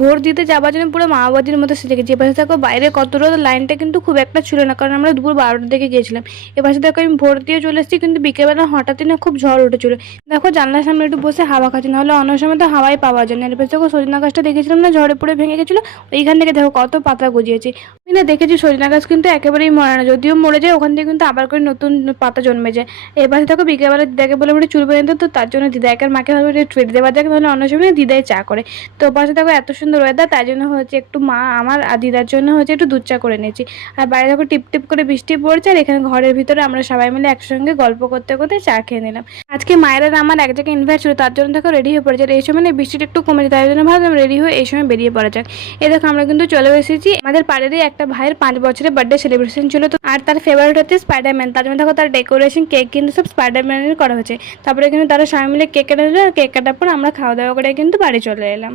Vote দিতে যাবার জন্য পুরো মাওবাদীর মতো সেজে গেছি। এপাশে দেখো বাইরে কত রোদ, লাইনটা কিন্তু খুব একটা ছিল না, কারণ আমরা দুপুর 12টার দিকে গিয়েছিলাম। এপাশে দেখো আমি ভোট দিয়ে চলে এসেছি, কিন্তু বিকেলবেলা হঠাৎই না খুব ঝড় উঠেছিল। দেখো জানলার সামনে একটু বসে হাওয়া খাচ্ছি, নাহলে অন্য সময় তো হাওয়াই পাওয়া যায় না। এপাশে দেখো সজনা গাছটা দেখেছিলাম না, ঝড়ে পুরো ভেঙে গেছিলো, ওইখান থেকে দেখো কত পাতা গজিয়েছে। আমি না দেখেছি সজনা গাছ কিন্তু একেবারেই মরে না, যদিও মরে যায় ওখান থেকে কিন্তু আবার করে নতুন পাতা জন্মে যায়। এপাশে দেখো বিকেলবেলা দিদাকে বলে আমরা চুল বেঁধে, তো তার জন্য দিদাকে মাকে ভাবে ট্রিট দেওয়া যাক, তাহলে অন্য সময় দিদাই চা করে। তো পাশে দেখো এত সুন্দর ওয়েদার, তাই জন্য হচ্ছে একটু মা আমার আর দিদার জন্য হচ্ছে একটু দুধ চা করে নিয়েছি। আর বাইরে দেখো টিপ টিপ করে বৃষ্টি পড়ছে, আর এখানে ঘরের ভিতরে আমরা সবাই মিলে একসঙ্গে গল্প করতে করতে চা খেয়ে নিলাম। আজকে মায়ের আর আমার এক জায়গায় ইনভাইট ছিল, তার জন্য দেখো রেডি হয়ে পড়েছে। আর এই সময় না বৃষ্টিটা একটু কমেছে, তাই জন্য ভাবলাম রেডি হয়ে এই সময় বেরিয়ে পড়া যাক। এই দেখো আমরা কিন্তু চলে এসেছি। আমাদের পাড়ারই একটা ভাইয়ের 5 বছরের বার্থডে সেলিব্রেশন ছিল, তো আর তার ফেভারিট হচ্ছে স্পাইডারম্যান, তার জন্য দেখো তার ডেকোরেশন কেক কিন্তু সব স্পাইডারম্যানের করা হয়েছে। তারপরে কিন্তু তারা সবাই মিলে কেক কেটে দিল, আর কেক কাটার পর আমরা খাওয়া দাওয়া করে কিন্তু বাড়ি চলে এলাম।